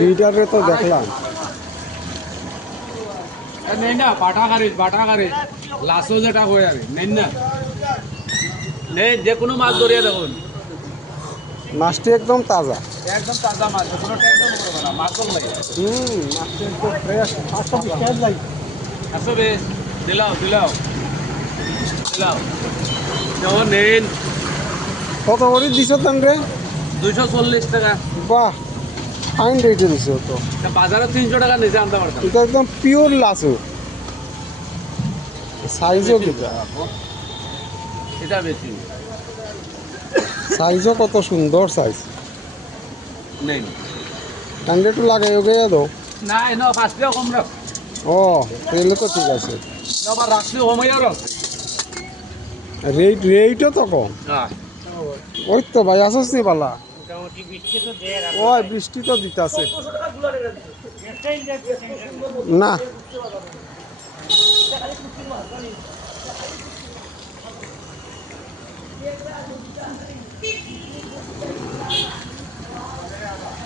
লিটারে তো দেখলাম নেই না বাটা খারিজ লাসো যেটা কই আমি নেই না নেই যে কোনো মাছ ধরিয়ে দেখুন মাছটি একদম তাজা। একদম তাজা মাছ কোনো টেনশন করবে না মাছ কম লাগে মাছটি একদম ফ্রেশ। আসবে দিলাও দিলাও দিলাও যেমন নেন কত করে দিছ তেন রে? 240 টাকা বাহ, ফাইন রেটে দিছ তো। তা বাজারে 300 টাকা নিচে আনতে পারতাম এটা একদম পিওর লাসু। সাইজও কিটা, এটা বেশি সাইজও কত সুন্দর সাইজ। নেই টান্ডে একটু লাগাইও গিয়ে দাও। না এনে ফার্স্টেও কম রাখ ও তাহলে তো ঠিক আছে। আবার রাখছি কমাইও রাখ রেটও তো কম। হ্যাঁ ওই তো ভাই আসস নি বালা। মোটামুটি বৃষ্টি তো দেয় ওই বৃষ্টি তো দিতেছে না।